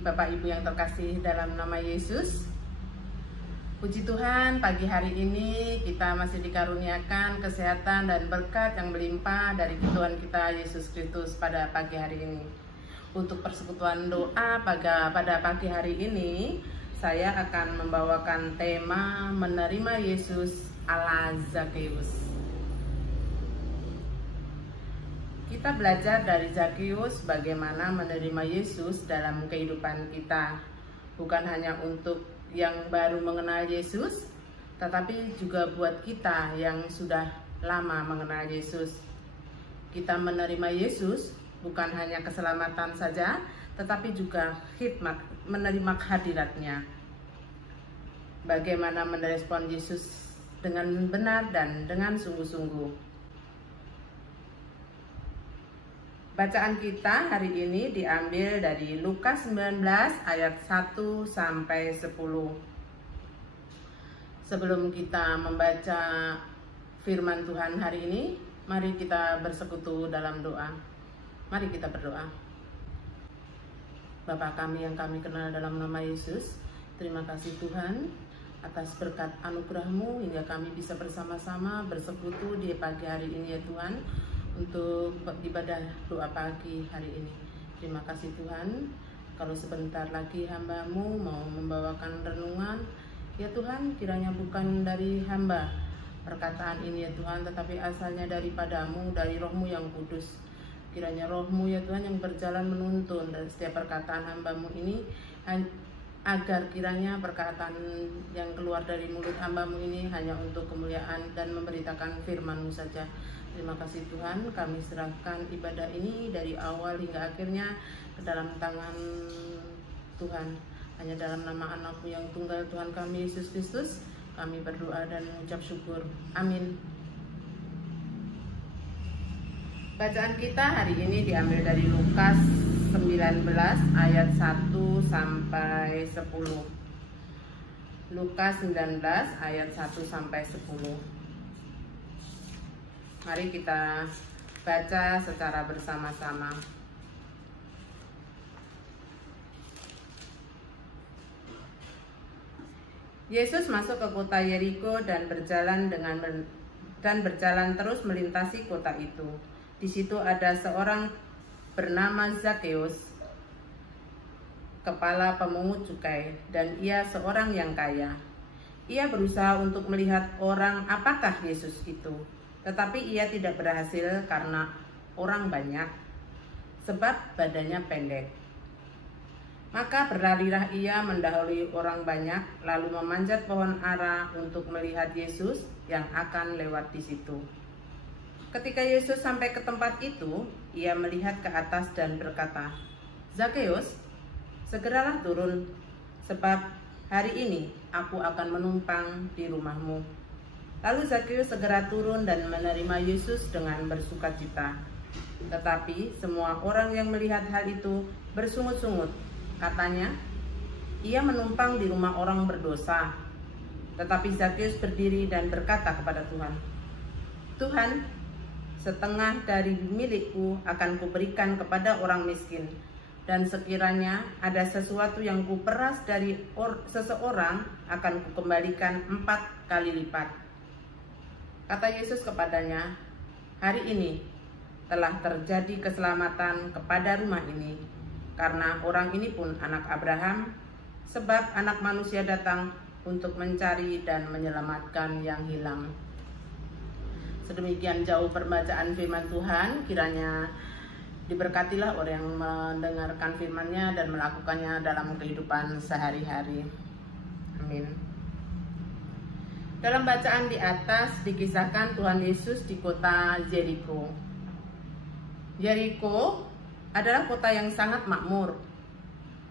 Bapak Ibu yang terkasih dalam nama Yesus. Puji Tuhan, pagi hari ini kita masih dikaruniakan kesehatan dan berkat yang melimpah dari Tuhan kita Yesus Kristus pada pagi hari ini. Untuk persekutuan doa pada pagi hari ini, saya akan membawakan tema menerima Yesus ala Zakheus. Kita belajar dari Zakheus bagaimana menerima Yesus dalam kehidupan kita. Bukan hanya untuk yang baru mengenal Yesus, tetapi juga buat kita yang sudah lama mengenal Yesus. Kita menerima Yesus bukan hanya keselamatan saja, tetapi juga khidmat, menerima hadiratnya. Bagaimana merespon Yesus dengan benar dan dengan sungguh-sungguh. Bacaan kita hari ini diambil dari Lukas 19 ayat 1 sampai 10. Sebelum kita membaca firman Tuhan hari ini, mari kita bersekutu dalam doa. Mari kita berdoa. Bapa kami yang kami kenal dalam nama Yesus, terima kasih Tuhan atas berkat anugerah-Mu hingga kami bisa bersama-sama bersekutu di pagi hari ini ya Tuhan, untuk ibadah doa pagi hari ini. Terima kasih Tuhan, kalau sebentar lagi hamba-Mu mau membawakan renungan, ya Tuhan, kiranya bukan dari hamba perkataan ini ya Tuhan, tetapi asalnya daripada-Mu, dari Roh-Mu yang kudus. Kiranya Roh-Mu ya Tuhan yang berjalan menuntun dari setiap perkataan hamba-Mu ini, agar kiranya perkataan yang keluar dari mulut hamba-Mu ini hanya untuk kemuliaan dan memberitakan firman-Mu saja. Terima kasih Tuhan, kami serahkan ibadah ini dari awal hingga akhirnya ke dalam tangan Tuhan. Hanya dalam nama Anak-Mu yang tunggal Tuhan kami Yesus Kristus, kami berdoa dan mengucap syukur. Amin. Bacaan kita hari ini diambil dari Lukas 19 ayat 1 sampai 10. Lukas 19 ayat 1 sampai 10. Mari kita baca secara bersama-sama. Yesus masuk ke kota Yeriko dan berjalan terus melintasi kota itu. Di situ ada seorang bernama Zakheus, kepala pemungut cukai, dan ia seorang yang kaya. Ia berusaha untuk melihat orang apakah Yesus itu, tetapi ia tidak berhasil karena orang banyak, sebab badannya pendek. Maka berlarilah ia mendahului orang banyak, lalu memanjat pohon ara untuk melihat Yesus yang akan lewat di situ. Ketika Yesus sampai ke tempat itu, ia melihat ke atas dan berkata, "Zakheus, segeralah turun, sebab hari ini aku akan menumpang di rumahmu." Lalu Zakheus segera turun dan menerima Yesus dengan bersukacita. Tetapi semua orang yang melihat hal itu bersungut-sungut. Katanya, ia menumpang di rumah orang berdosa. Tetapi Zakheus berdiri dan berkata kepada Tuhan, "Tuhan, setengah dari milikku akan kuberikan kepada orang miskin. Dan sekiranya ada sesuatu yang kuperas dari seseorang, akan kukembalikan 4 kali lipat." Kata Yesus kepadanya, "Hari ini telah terjadi keselamatan kepada rumah ini, karena orang ini pun anak Abraham, sebab Anak Manusia datang untuk mencari dan menyelamatkan yang hilang." Sedemikian jauh pembacaan firman Tuhan, kiranya diberkatilah orang yang mendengarkan firman-Nya dan melakukannya dalam kehidupan sehari-hari. Amin. Dalam bacaan di atas dikisahkan Tuhan Yesus di kota Yeriko. Yeriko adalah kota yang sangat makmur.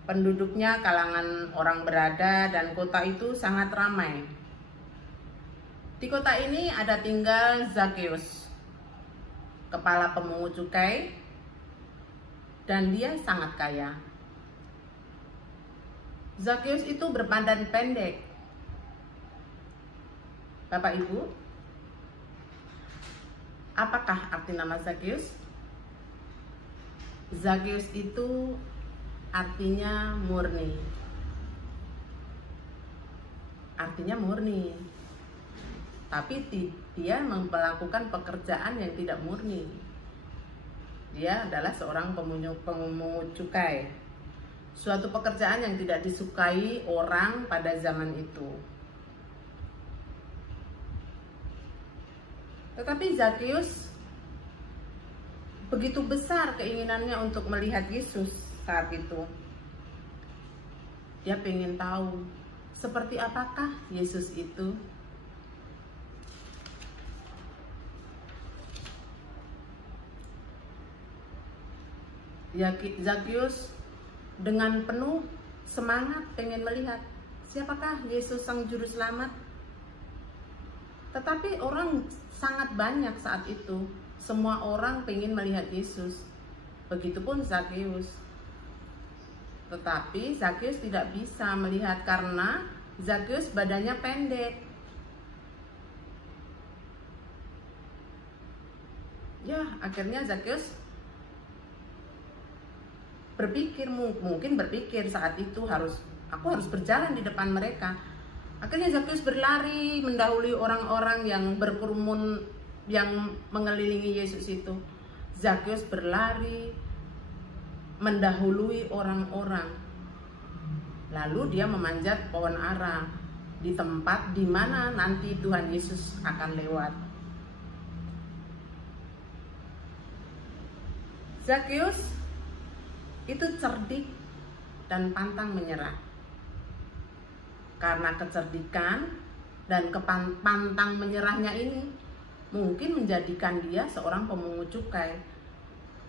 Penduduknya kalangan orang berada dan kota itu sangat ramai. Di kota ini ada tinggal Zakheus, kepala pemungut cukai, dan dia sangat kaya. Zakheus itu berbadan pendek. Bapak Ibu, apakah arti nama Zakheus? Zakheus itu artinya murni. Artinya murni. Tapi dia melakukan pekerjaan yang tidak murni. Dia adalah seorang pemungut cukai. Suatu pekerjaan yang tidak disukai orang pada zaman itu. Tetapi Zakius begitu besar keinginannya untuk melihat Yesus saat itu. Dia pengen tahu seperti apakah Yesus itu. Zakius dengan penuh semangat pengen melihat siapakah Yesus sang juru selamat. Tetapi orang sangat banyak saat itu. Semua orang pengen melihat Yesus. Begitupun Zakius. Tetapi Zakius tidak bisa melihat karena Zakius badannya pendek. Ya, akhirnya Zakius mungkin berpikir saat itu aku harus berjalan di depan mereka. Akhirnya Zakius berlari mendahului orang-orang yang berkerumun yang mengelilingi Yesus itu. Zakius berlari mendahului orang-orang. Lalu dia memanjat pohon ara di tempat di mana nanti Tuhan Yesus akan lewat. Zakius itu cerdik dan pantang menyerah. Karena kecerdikan dan pantang menyerahnya ini mungkin menjadikan dia seorang pemungut cukai,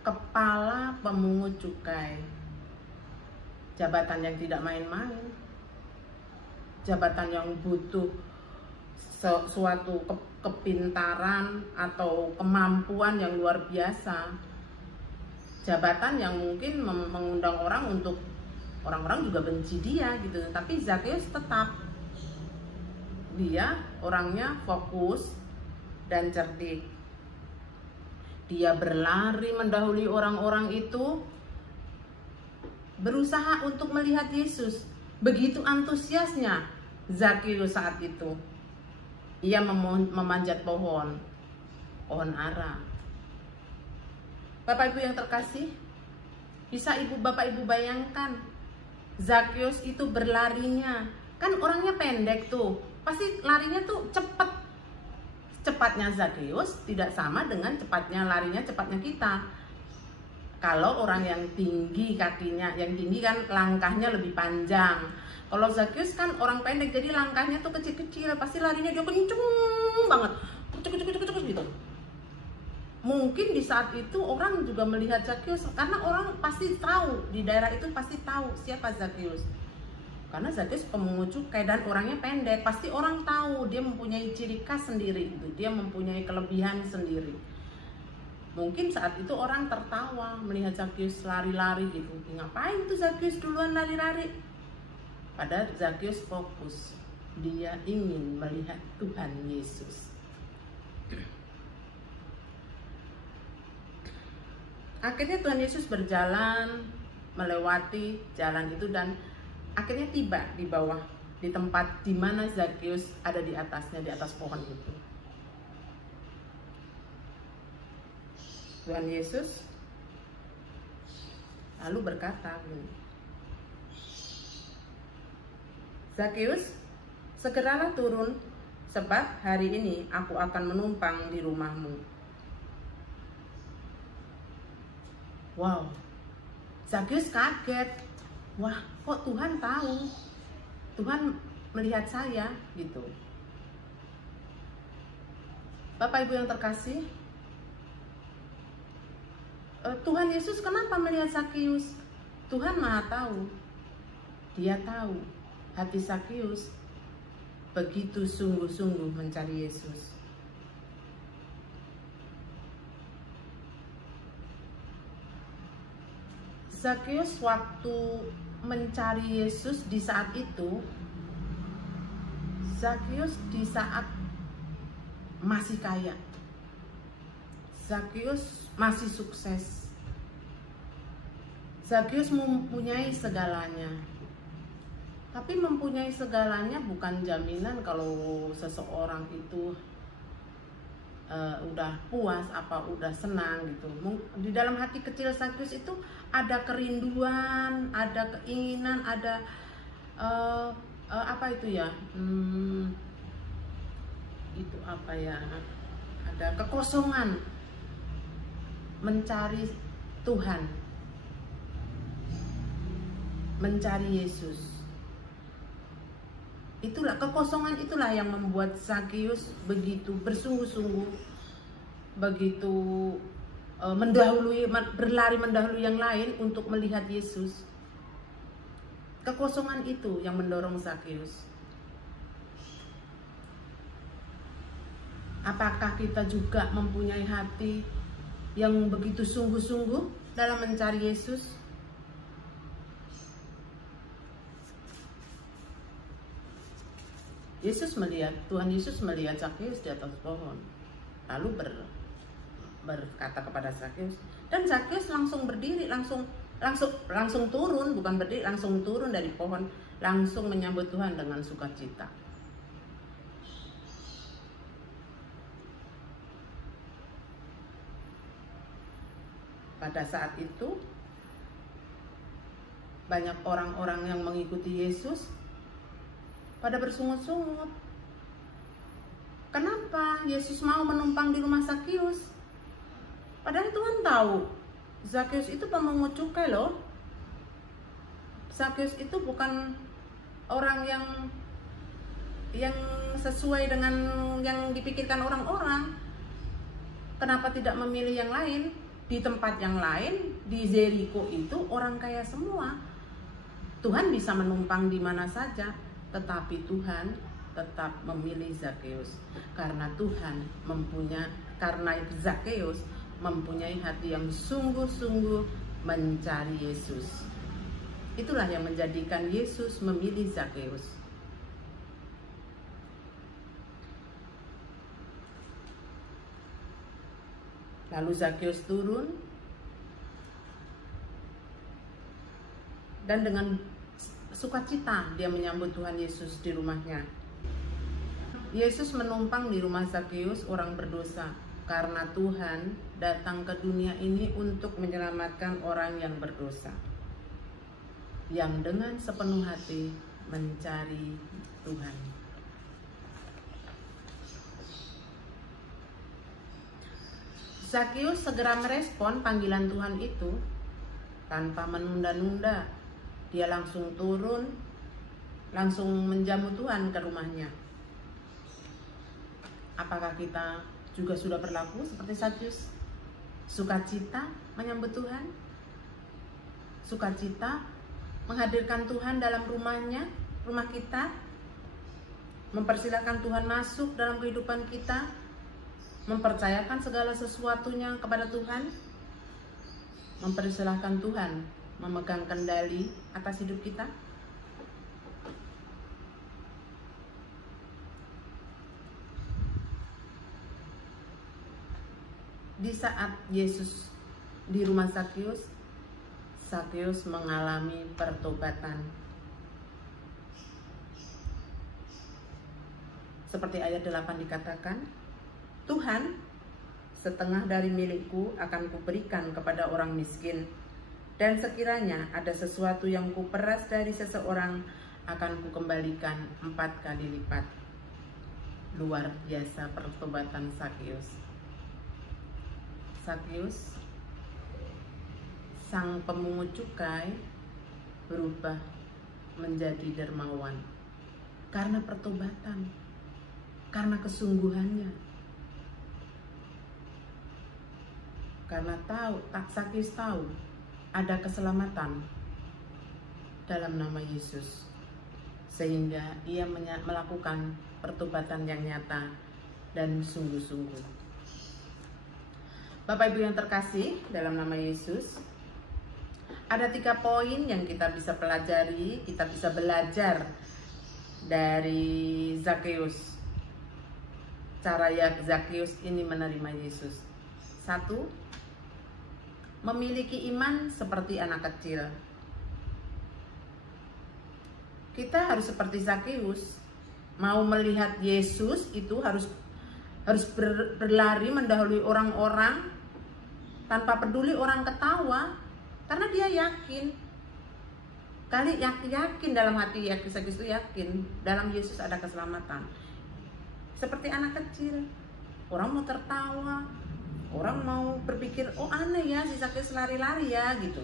kepala pemungut cukai. Jabatan yang tidak main-main, jabatan yang butuh suatu kepintaran atau kemampuan yang luar biasa. Jabatan yang mungkin mengundang orang untuk orang-orang juga benci dia gitu. Tapi Zakius tetap, dia orangnya fokus dan cerdik. Dia berlari mendahului orang-orang itu, berusaha untuk melihat Yesus. Begitu antusiasnya Zakius saat itu. Ia memanjat pohon ara. Bapak Ibu yang terkasih, bisa Bapak Ibu bayangkan Zakius itu berlarinya, kan orangnya pendek tuh, pasti larinya tuh cepet. Cepatnya Zakius tidak sama dengan cepatnya kita. Kalau orang yang tinggi kakinya, yang tinggi kan langkahnya lebih panjang. Kalau Zakius kan orang pendek, jadi langkahnya tuh kecil-kecil, pasti larinya dia kenceng banget, gitu. Mungkin di saat itu orang juga melihat Zakius, karena orang pasti tahu, di daerah itu pasti tahu siapa Zakius. Karena Zakius pemungut cukai dan orangnya pendek, pasti orang tahu dia mempunyai ciri khas sendiri, dia mempunyai kelebihan sendiri. Mungkin saat itu orang tertawa melihat Zakius lari-lari gitu. Ngapain tuh Zakius duluan lari-lari? Padahal Zakius fokus, dia ingin melihat Tuhan Yesus. Akhirnya Tuhan Yesus berjalan melewati jalan itu dan akhirnya tiba di bawah, di tempat di mana Zakius ada di atasnya, di atas pohon itu. Tuhan Yesus lalu berkata, Zakius, segeralah turun, sebab hari ini aku akan menumpang di rumahmu. Wow, Zakius kaget. Wah, kok Tuhan tahu? Tuhan melihat saya gitu. Bapak Ibu yang terkasih, Tuhan Yesus kenapa melihat Zakius? Tuhan Maha tahu. Dia tahu hati Zakius begitu sungguh-sungguh mencari Yesus. Zakius waktu mencari Yesus di saat itu, Zakius di saat masih kaya, Zakius masih sukses, Zakheus mempunyai segalanya. Tapi mempunyai segalanya bukan jaminan kalau seseorang itu udah puas, udah senang gitu. Di dalam hati kecil Zakheus itu ada kerinduan, ada keinginan, ada ada kekosongan mencari Tuhan, mencari Yesus. Itulah kekosongan, itulah yang membuat Zakheus begitu bersungguh-sungguh, begitu berlari mendahului yang lain untuk melihat Yesus. Kekosongan itu yang mendorong Zakheus. Apakah kita juga mempunyai hati yang begitu sungguh-sungguh dalam mencari Yesus? Tuhan Yesus melihat Zakheus di atas pohon, lalu berkata kepada Zakheus, dan Zakheus langsung berdiri, langsung turun, bukan berdiri, langsung turun dari pohon, langsung menyambut Tuhan dengan sukacita. Pada saat itu banyak orang-orang yang mengikuti Yesus pada bersungut-sungut. Kenapa Yesus mau menumpang di rumah Zakheus? Padahal Tuhan tahu Zakheus itu pemungut cukai loh. Zakheus itu bukan orang yang sesuai dengan yang dipikirkan orang-orang. Kenapa tidak memilih yang lain? Di tempat yang lain, di Jericho itu orang kaya semua. Tuhan bisa menumpang di mana saja, tetapi Tuhan tetap memilih Zakheus karena Zakheus mempunyai hati yang sungguh-sungguh mencari Yesus. Itulah yang menjadikan Yesus memilih Zakheus. Lalu Zakheus turun dan dengan sukacita dia menyambut Tuhan Yesus di rumahnya. Yesus menumpang di rumah Zakheus, orang berdosa, karena Tuhan datang ke dunia ini untuk menyelamatkan orang yang berdosa, yang dengan sepenuh hati mencari Tuhan. Zakheus segera merespon panggilan Tuhan itu tanpa menunda-nunda. Dia langsung turun, langsung menjamu Tuhan ke rumahnya. Apakah kita juga sudah berlaku seperti Zakheus? Sukacita menyambut Tuhan, sukacita menghadirkan Tuhan dalam rumahnya, rumah kita, mempersilahkan Tuhan masuk dalam kehidupan kita, mempercayakan segala sesuatunya kepada Tuhan, mempersilahkan Tuhan memegang kendali atas hidup kita. Di saat Yesus di rumah Zakheus, Zakheus mengalami pertobatan. Seperti ayat 8 dikatakan, Tuhan, setengah dari milikku akan kuberikan kepada orang miskin, dan sekiranya ada sesuatu yang kuperas dari seseorang, akan kukembalikan 4 kali lipat. Luar biasa pertobatan Zakheus. Zakheus, sang pemungut cukai, berubah menjadi dermawan karena pertobatan, karena kesungguhannya. Karena Zakheus tahu ada keselamatan dalam nama Yesus, sehingga ia melakukan pertobatan yang nyata dan sungguh-sungguh. Bapak Ibu yang terkasih dalam nama Yesus, ada 3 poin yang kita bisa pelajari, kita bisa belajar dari Zakheus. Cara Zakheus ini menerima Yesus. 1, memiliki iman seperti anak kecil. Kita harus seperti Zakeus, mau melihat Yesus itu harus berlari mendahului orang-orang tanpa peduli orang ketawa, karena dia yakin. Yakin dalam hati Zakeus itu yakin dalam Yesus ada keselamatan. Seperti anak kecil, orang mau tertawa, orang mau berpikir, oh aneh ya si Zakeus lari-lari ya gitu.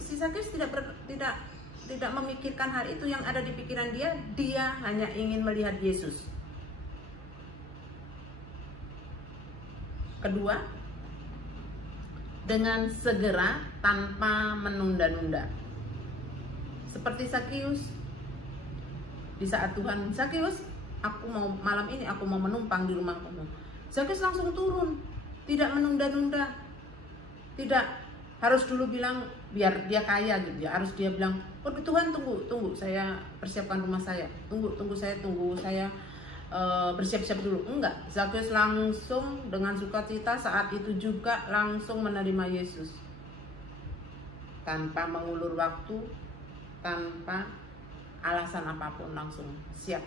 Si Zakeus tidak memikirkan hal itu. Yang ada di pikiran dia hanya ingin melihat Yesus. Kedua, dengan segera tanpa menunda-nunda. Seperti Zakeus, di saat Tuhan, Zakeus, malam ini aku mau menumpang di rumahmu. Zakeus langsung turun, tidak menunda-nunda, tidak harus dulu bilang biar dia kaya gitu ya. Harus dia bilang, oh Tuhan tunggu, saya persiapkan rumah saya, tunggu saya bersiap-siap dulu. Enggak, Zakeus langsung dengan sukacita saat itu juga langsung menerima Yesus, tanpa mengulur waktu, tanpa alasan apapun, langsung siap.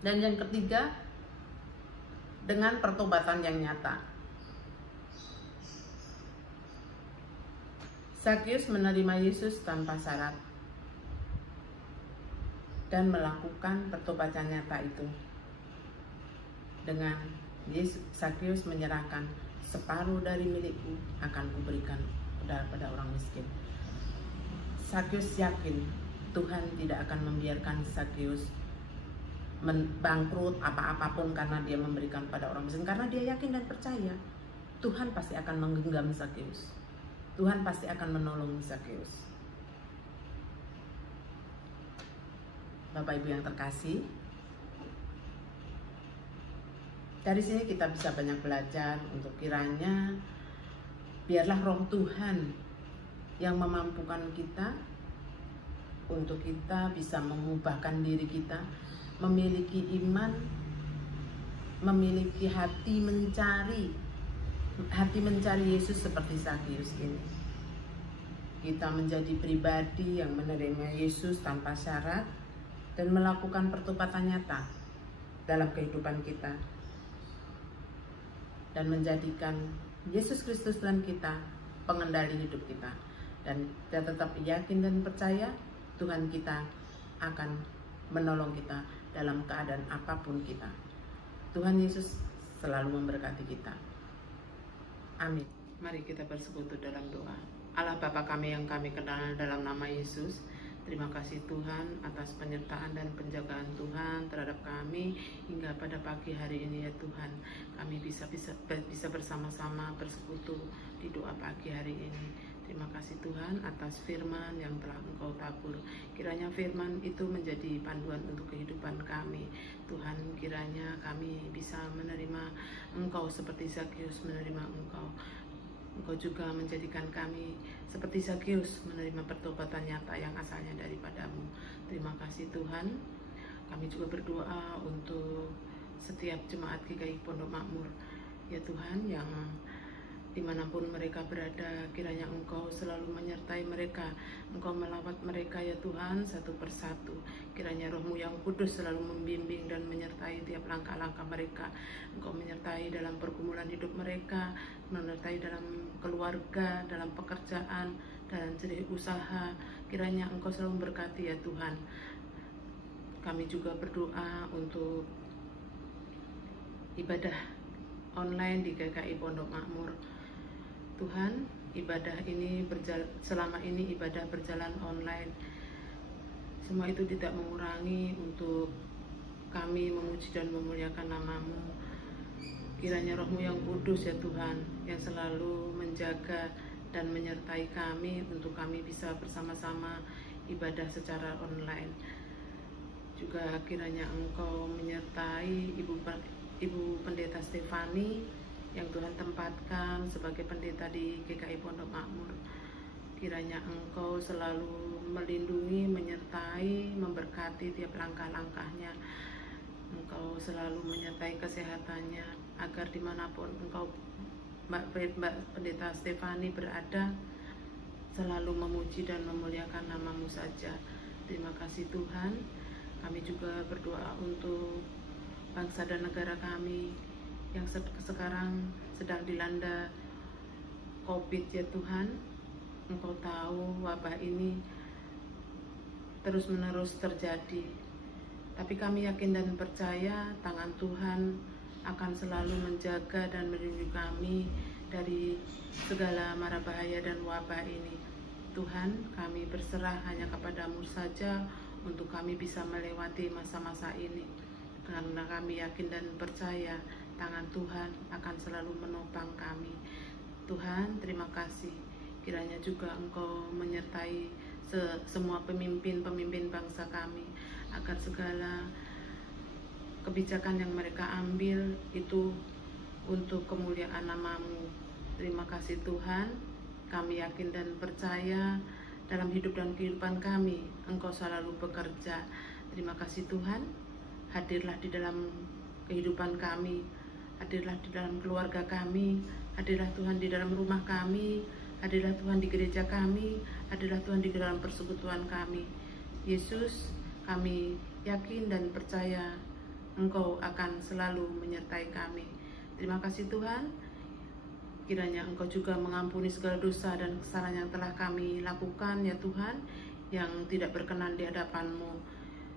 Dan yang ketiga, dengan pertobatan yang nyata. Zakeus menerima Yesus tanpa syarat dan melakukan pertobatan nyata itu. Dengan Zakeus menyerahkan, separuh dari milikku akan kuberikan pada orang miskin. Zakeus yakin Tuhan tidak akan membiarkan Zakeus bangkrut apapun karena dia memberikan pada orang miskin, karena dia yakin dan percaya Tuhan pasti akan menggenggam Zakeus. Tuhan pasti akan menolong Zakeus. Bapak Ibu yang terkasih, dari sini kita bisa banyak belajar untuk kiranya biarlah Roh Tuhan yang memampukan kita untuk kita bisa mengubahkan diri kita, memiliki iman, memiliki hati mencari Yesus seperti Zakeus ini. Kita menjadi pribadi yang menerima Yesus tanpa syarat dan melakukan pertobatan nyata dalam kehidupan kita, dan menjadikan Yesus Kristus Tuhan kita pengendali hidup kita, dan kita tetap yakin dan percaya Tuhan kita akan menolong kita dalam keadaan apapun kita. Tuhan Yesus selalu memberkati kita. Amin. Mari kita bersekutu dalam doa. Allah Bapa kami yang kami kenal dalam nama Yesus, terima kasih Tuhan atas penyertaan dan penjagaan Tuhan terhadap kami hingga pada pagi hari ini ya Tuhan. Kami bisa bersama-sama bersekutu di doa pagi hari ini. Terima kasih Tuhan atas firman yang telah Engkau tabur. Kiranya firman itu menjadi panduan untuk kehidupan kami. Tuhan, kiranya kami bisa menerima Engkau seperti Zakeus menerima Engkau. Engkau juga menjadikan kami seperti Zakeus menerima pertobatan nyata yang asalnya daripadamu. Terima kasih Tuhan. Kami juga berdoa untuk setiap jemaat GKI Pondok Makmur ya Tuhan, yang dimanapun mereka berada, kiranya Engkau selalu menyertai mereka. Engkau melawat mereka ya Tuhan satu persatu. Kiranya Roh-Mu yang kudus selalu membimbing dan menyertai tiap langkah-langkah mereka. Engkau menyertai dalam pergumulan hidup mereka, menyertai dalam keluarga, dalam pekerjaan, dalam jerih usaha. Kiranya Engkau selalu memberkati ya Tuhan. Kami juga berdoa untuk ibadah online di GKI Pondok Makmur. Tuhan, ibadah ini selama ini ibadah berjalan online. Semua itu tidak mengurangi untuk kami memuji dan memuliakan nama-Mu. Kiranya Roh-Mu yang kudus ya Tuhan, yang selalu menjaga dan menyertai kami untuk kami bisa bersama-sama ibadah secara online. Juga kiranya Engkau menyertai Ibu Pendeta Stefani yang Tuhan tempatkan sebagai pendeta di GKI Pondok Makmur. Kiranya Engkau selalu melindungi, menyertai, memberkati tiap langkah-langkahnya. Engkau selalu menyertai kesehatannya, agar dimanapun Engkau Mbak Pendeta Stefani berada, selalu memuji dan memuliakan nama-Mu saja. Terima kasih Tuhan. Kami juga berdoa untuk bangsa dan negara kami yang sekarang sedang dilanda COVID ya Tuhan. Engkau tahu wabah ini terus-menerus terjadi, tapi kami yakin dan percaya tangan Tuhan akan selalu menjaga dan melindungi kami dari segala mara bahaya dan wabah ini. Tuhan, kami berserah hanya kepada-Mu saja untuk kami bisa melewati masa-masa ini, karena kami yakin dan percaya tangan Tuhan akan selalu menopang kami. Tuhan, terima kasih. Kiranya juga Engkau menyertai semua pemimpin bangsa kami, agar segala kebijakan yang mereka ambil itu untuk kemuliaan nama-Mu. Terima kasih Tuhan. Kami yakin dan percaya dalam hidup dan kehidupan kami Engkau selalu bekerja. Terima kasih Tuhan. Hadirlah di dalam kehidupan kami, hadirlah di dalam keluarga kami, hadirlah Tuhan di dalam rumah kami, hadirlah Tuhan di gereja kami, hadirlah Tuhan di dalam persekutuan kami. Yesus, kami yakin dan percaya Engkau akan selalu menyertai kami. Terima kasih Tuhan. Kiranya Engkau juga mengampuni segala dosa dan kesalahan yang telah kami lakukan ya Tuhan, yang tidak berkenan di hadapan-Mu.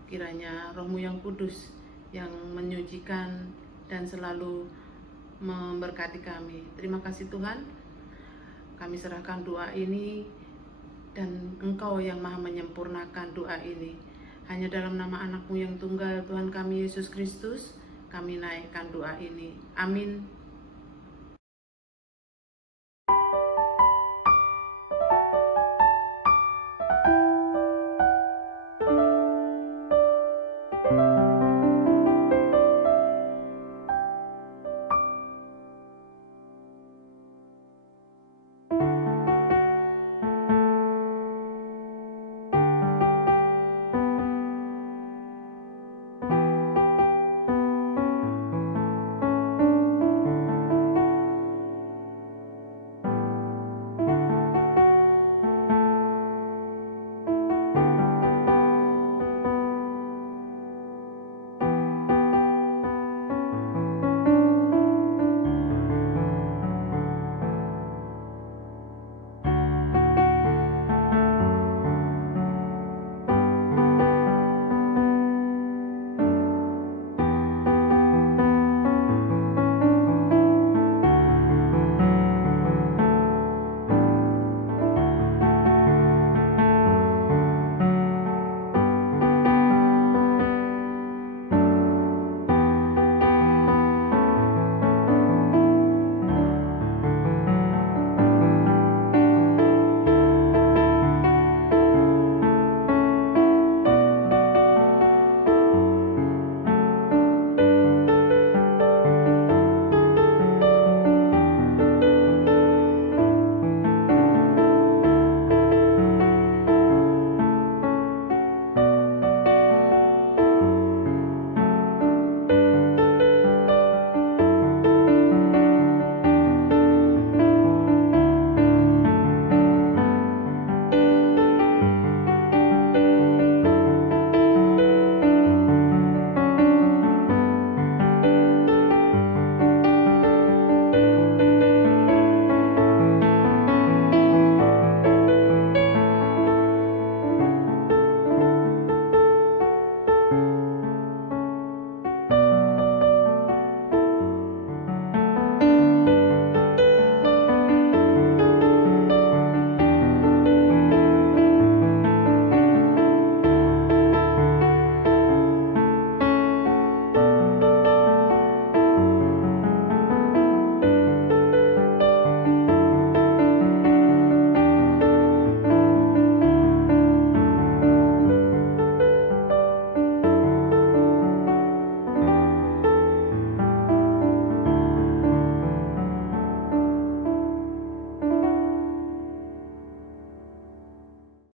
Kiranya Roh-Mu yang kudus yang menyucikan dan selalu memberkati kami. Terima kasih Tuhan. Kami serahkan doa ini, dan Engkau yang maha menyempurnakan doa ini. Hanya dalam nama anak-Mu yang tunggal, Tuhan kami Yesus Kristus, kami naikkan doa ini. Amin.